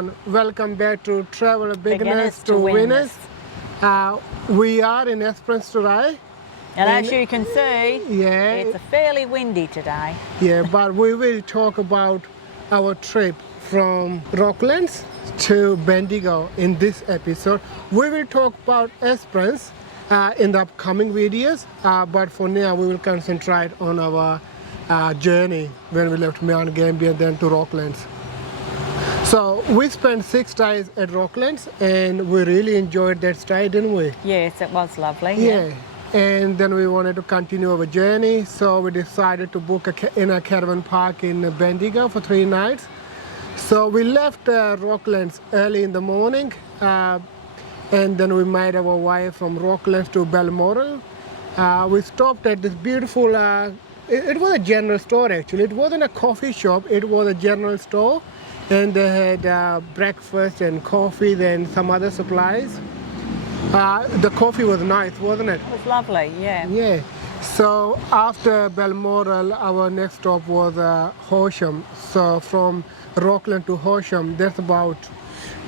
everyone, welcome back to Travel Beginners to Winners. We are in Esperance today. And as you can see, it's fairly windy today. Yeah, but we will talk about our trip from Rocklands to Bendigo in this episode. We will talk about Esperance in the upcoming videos, but for now we will concentrate on our journey when we left Mount Gambier then to Rocklands. So we spent 6 days at Rocklands and we really enjoyed that stay, didn't we? Yes, it was lovely. Yeah. And then we wanted to continue our journey, so we decided to book in a caravan park in Bendigo for 3 nights. So we left Rocklands early in the morning, and then we made our way from Rocklands to Balmoral. We stopped at this beautiful, it was a general store actually. It wasn't a coffee shop, it was a general store. And they had breakfast and coffee, then some other supplies. The coffee was nice, wasn't it? It was lovely, yeah. Yeah. So after Balmoral, our next stop was Horsham. So from Rockland to Horsham, that's about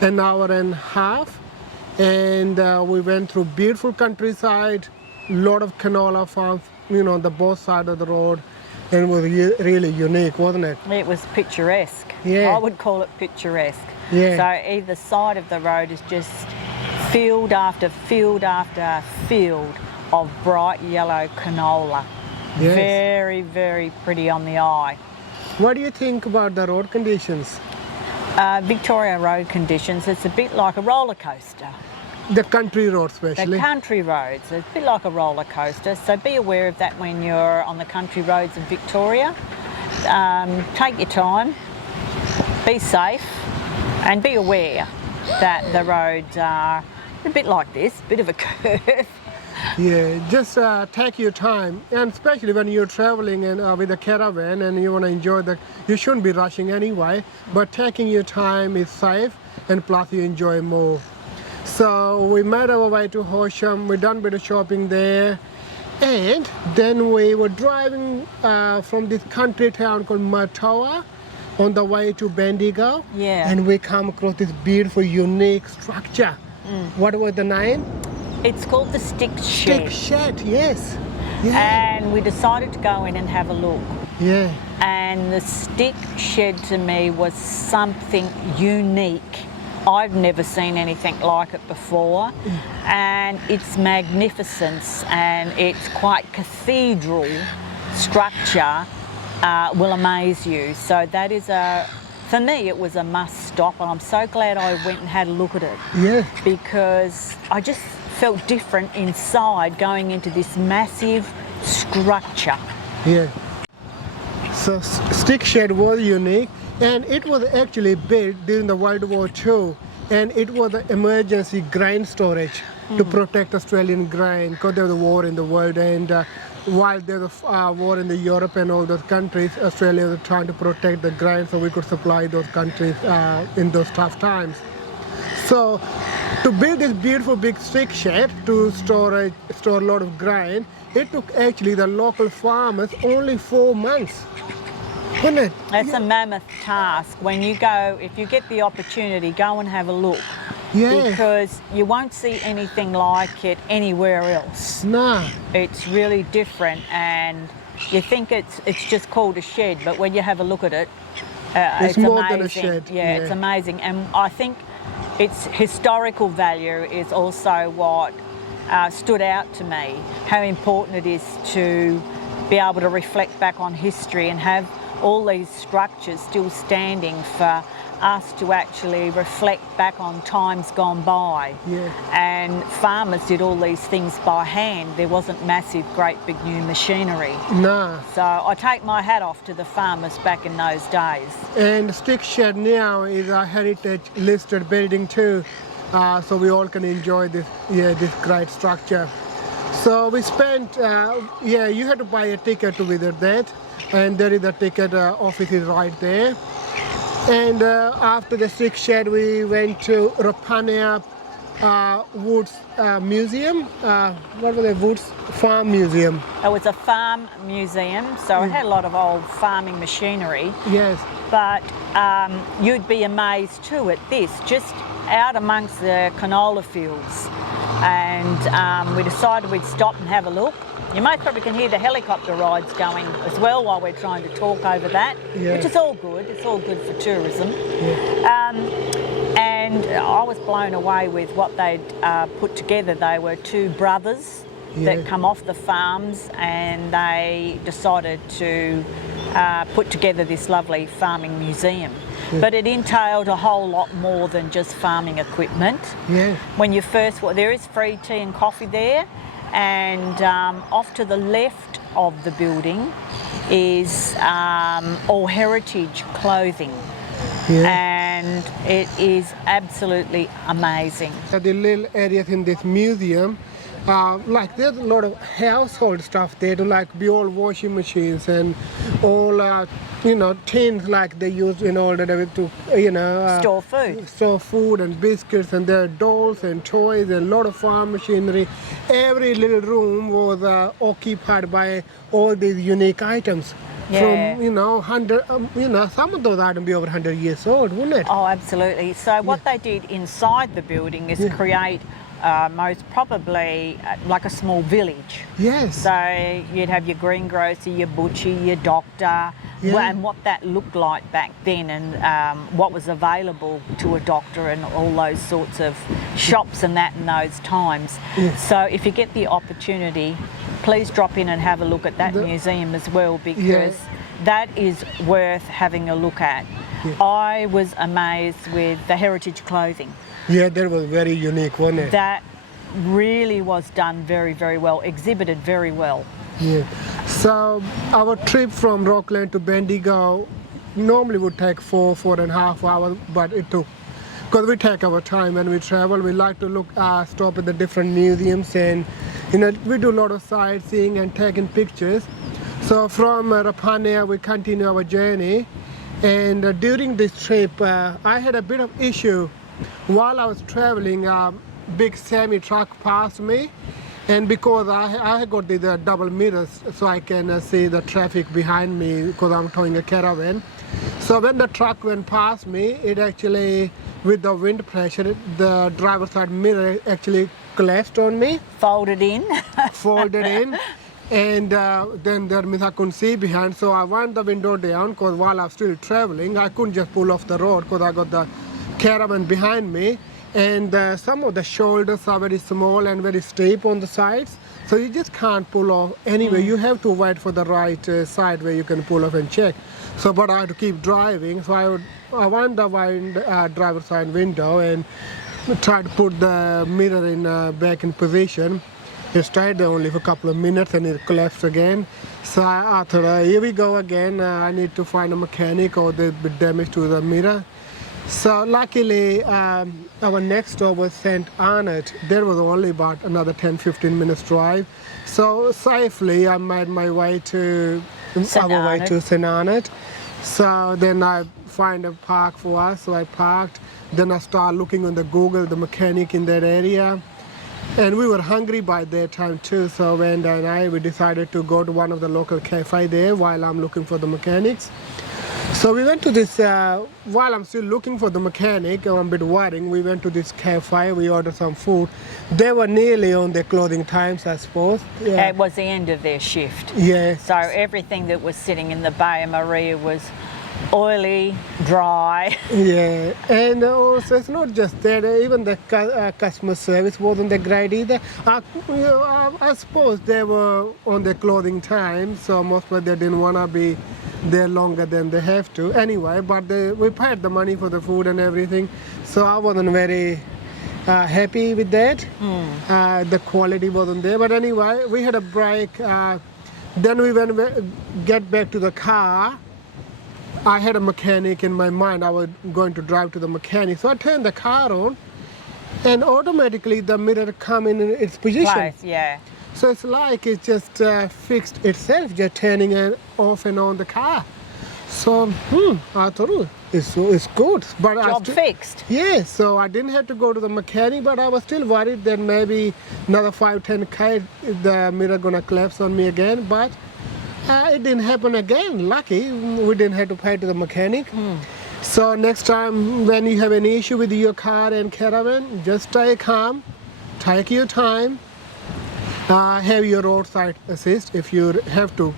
an hour and a half. And we went through beautiful countryside, lot of canola farms, you know, on the both sides of the road. And it was really unique, wasn't it? It was picturesque. Yeah. I would call it picturesque. Yeah. So either side of the road is just field after field after field of bright yellow canola. Yes. Very, very pretty on the eye. What do you think about the road conditions? Victoria road conditions, it's a bit like a roller coaster. The country roads especially. The country roads, it's a bit like a roller coaster, so be aware of that when you're on the country roads in Victoria. Take your time, be safe, and be aware that the roads are a bit like this, bit of a curve. Yeah, just take your time, and especially when you're traveling and with a caravan and you want to enjoy you shouldn't be rushing anyway, but taking your time is safe and plus you enjoy more. So we made our way to Horsham, we done a bit of shopping there, and then we were driving from this country town called Murtoa on the way to Bendigo. Yeah. And we come across this beautiful, unique structure. What was the name? It's called the Stick Shed. Stick Shed, yes. Yeah. And we decided to go in and have a look. Yeah. And the Stick Shed to me was something unique. I've never seen anything like it before, and its magnificence and its quite cathedral structure will amaze you. So that is for me it was a must stop, and I'm so glad I went and had a look at it. Yeah. Because I just felt different inside going into this massive structure. Yeah. So Stick Shed was unique. And it was actually built during the World War II, and it was an emergency grain storage to protect Australian grain because there was a war in the world, and while there was a war in Europe and all those countries, Australia was trying to protect the grain so we could supply those countries in those tough times. So to build this beautiful big stick shed to store a lot of grain, it took actually the local farmers only 4 months. It? That's a mammoth task. When you go, if you get the opportunity, go and have a look. Yeah. Because you won't see anything like it anywhere else. No. It's really different, and you think it's just called a shed, but when you have a look at it, it's more amazing. than a shed. Yeah, it's amazing. And I think its historical value is also what stood out to me, how important it is to be able to reflect back on history and have all these structures still standing for us to actually reflect back on times gone by. Yeah. And farmers did all these things by hand. There wasn't massive, great big new machinery. No. So I take my hat off to the farmers back in those days. And Stick Shed now is a heritage listed building too, so we all can enjoy this great structure. So we spent, you had to buy a ticket to visit that, and there is a ticket office is right there. And after the Stick Shed, we went to Rupanyup, Woods Museum. What was it? Woods Farm Museum. It was a farm museum, so it had a lot of old farming machinery. Yes. But you'd be amazed too at this, just out amongst the canola fields. And we decided we'd stop and have a look. You most probably can hear the helicopter rides going as well while we're trying to talk over that, which is all good. It's all good for tourism. Yeah. And I was blown away with what they'd put together. They were two brothers that come off the farms, and they decided to put together this lovely farming museum. But it entailed a whole lot more than just farming equipment. Yeah. When you first, there is free tea and coffee there, and off to the left of the building is all heritage clothing. And it is absolutely amazing. The little areas in this museum, like there's a lot of household stuff there, to like be all washing machines and all tins like they use in order to store food and biscuits, and there are dolls and toys and a lot of farm machinery. Every little room was occupied by all these unique items. From 100, some of those items be over 100 years old, wouldn't it? Oh, absolutely. So what they did inside the building is create most probably like a small village. Yes. So you'd have your greengrocer, your butcher, your doctor, and what that looked like back then, and what was available to a doctor, and all those sorts of shops and that in those times. So if you get the opportunity, please drop in and have a look at that museum as well, because that is worth having a look at. I was amazed with the heritage clothing. Yeah, that was very unique, wasn't it? That really was done very, very well, exhibited very well. Yeah. So our trip from Rocklands to Bendigo normally would take 4.5 hours, but it took, because we take our time when we travel. We like to look, stop at the different museums, and we do a lot of sightseeing and taking pictures. So from Rupanyup we continue our journey, and during this trip I had a bit of issue. While I was traveling, a big semi truck passed me, and because I got these double mirrors so I can see the traffic behind me, because I'm towing a caravan. So when the truck went past me, it actually, with the wind pressure, the driver's side mirror actually collapsed on me. Folded in. And then that means I couldn't see behind, so I wound the window down, because while I was still traveling, I couldn't just pull off the road, because I got the caravan behind me, and some of the shoulders are very small and very steep on the sides, so you just can't pull off anyway. You have to wait for the right side where you can pull off and check. So but I had to keep driving, so I wound the driver's side window and tried to put the mirror in back in position. It stayed there only for a couple of minutes and it collapsed again. So I thought, here we go again, I need to find a mechanic, or there's been damage to the mirror. So luckily, our next stop was St. Arnoud. There was only about another 10-15 minutes drive. So safely, I made my way to St. Arnoud. So then I find a park for us, so I parked. Then I started looking on the Google, the mechanic in that area. And we were hungry by that time too, so Wanda and we decided to go to one of the local cafe there while I'm looking for the mechanics. So we went to this, while I'm still looking for the mechanic, I'm a bit worrying, we went to this cafe, we ordered some food. They were nearly on their closing times, I suppose. Yeah. It was the end of their shift. Yeah. So everything that was sitting in the Bay of Maria was oily, dry. Yeah, and also it's not just that, even the customer service wasn't that great either. I suppose they were on their closing time, so most of they didn't want to be there longer than they have to. Anyway, but we paid the money for the food and everything, so I wasn't very happy with that. The quality wasn't there, but anyway, we had a break. Then we get back to the car. I had a mechanic in my mind. I was going to drive to the mechanic. So I turned the car on, and automatically the mirror come in its position. Place, yeah. So it's like it just fixed itself, just turning it off and on the car. So, I thought it's good. But Job fixed. Yeah, so I didn't have to go to the mechanic, but I was still worried that maybe another 5-10K the mirror gonna collapse on me again. But it didn't happen again. Lucky, we didn't have to pay to the mechanic. So next time when you have any issue with your car and caravan, just stay calm, take your time. Have your roadside assist if you have to,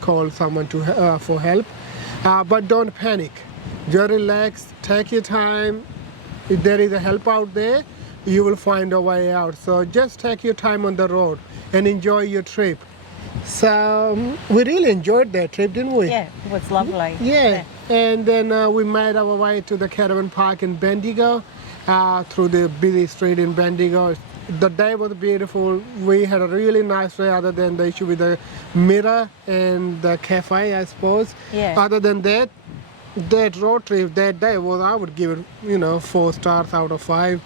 call someone to for help. But don't panic. Just relax, take your time. If there is a help out there, you will find a way out. So just take your time on the road and enjoy your trip. So we really enjoyed that trip, didn't we? Yeah, it was lovely. Yeah. And then we made our way to the caravan park in Bendigo, through the busy street in Bendigo. The day was beautiful. We had a really nice day other than the issue with the mirror and the cafe, I suppose. Yeah. Other than that, that road trip, that day was, I would give it, 4 stars out of 5.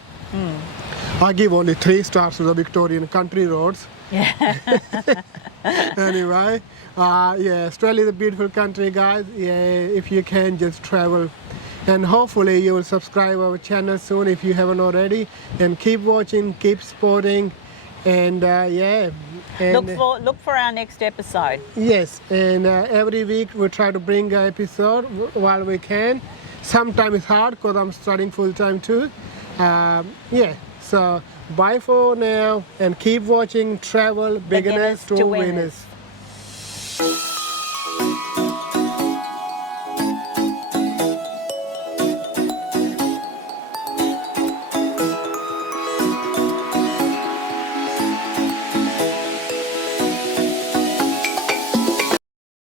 I give only 3 stars to the Victorian country roads. Yeah. Anyway, yeah, Australia is a beautiful country, guys. Yeah, if you can, just travel. And hopefully you will subscribe our channel soon if you haven't already. And keep watching, keep supporting, and yeah. And, Look for our next episode. yes, and every week we try to bring an episode while we can. Sometimes it's hard because I'm studying full time too. Yeah, so bye for now and keep watching Travel Beginners to Winners.